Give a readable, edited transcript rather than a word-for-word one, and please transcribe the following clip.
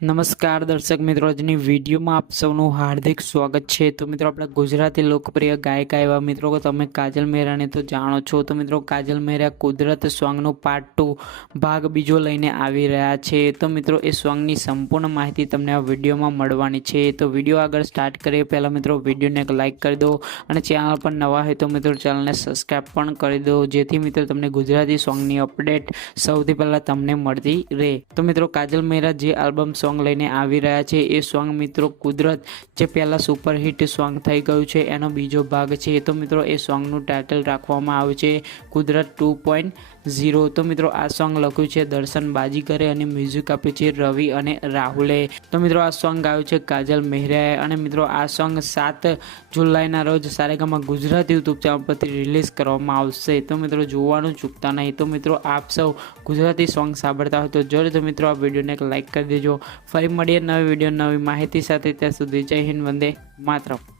નમસ્કાર દર્શક મિત્રો, આજની વિડીયોમાં આપ સૌનું હાર્દિક સ્વાગત છે। તો મિત્રો, આપણા ગુજરાતી લોકપ્રિય ગાયિકા એવા મિત્રો કે તમે કાજલ મહેરાને તો જાણો છો। તો મિત્રો, કાજલ મહેરા કુદરત સોંગનું પાર્ટ 2 ભાગ બીજો લઈને આવી રહ્યા છે। તો મિત્રો, એ સોંગની સંપૂર્ણ માહિતી તમને આ વિડીયોમાં મળવાની છે। તો વિડીયો આગળ સ્ટાર્ટ કરીએ પહેલાં મિત્રો, વિડીયોને એક લાઇક કરી દો અને ચેનલ પર નવા હોય તો મિત્રો ચેનલને સબસ્ક્રાઈબ પણ કરી દો, જેથી મિત્રો તમને ગુજરાતી સોંગની અપડેટ સૌથી પહેલાં તમને મળતી રહે। તો મિત્રો, કાજલ મહેરા જે આલ્બમ સોંગ લઈને આવી રહ્યા છે એ સોંગ મિત્રો કુદરત જે પહેલા સુપરહિટ સોંગ થઈ ગયું છે એનો બીજો ભાગ છે। તો મિત્રો, એ સોંગનું ટાઇટલ રાખવામાં આવ્યું છે કુદરત 2.0। તો મિત્રો, આ સોંગ લખ્યું છે દર્શન બાજીગરે અને મ્યુઝિક આપ્યું છે રવિ અને રાહુલે। તો મિત્રો, આ સોંગ ગાયું છે કાજલ મહેરાએ અને મિત્રો આ સોંગ 7 જુલાઈના રોજ સારેગામા ગુજરાતી યુટ્યુબ ચેનલ પરથી રિલીઝ કરવામાં આવશે। તો મિત્રો, જોવાનું ચૂકતા નહીં। તો મિત્રો, આપ સૌ ગુજરાતી સોંગ સાંભળતા હોય તો જરૂર તો મિત્રો આ વિડીયોને એક લાઇક કરી દેજો। ફરી મળીએ નવી વિડીયો નવી માહિતી સાથે, ત્યાં સુધી જય હિન્દ, વંદે માતરમ।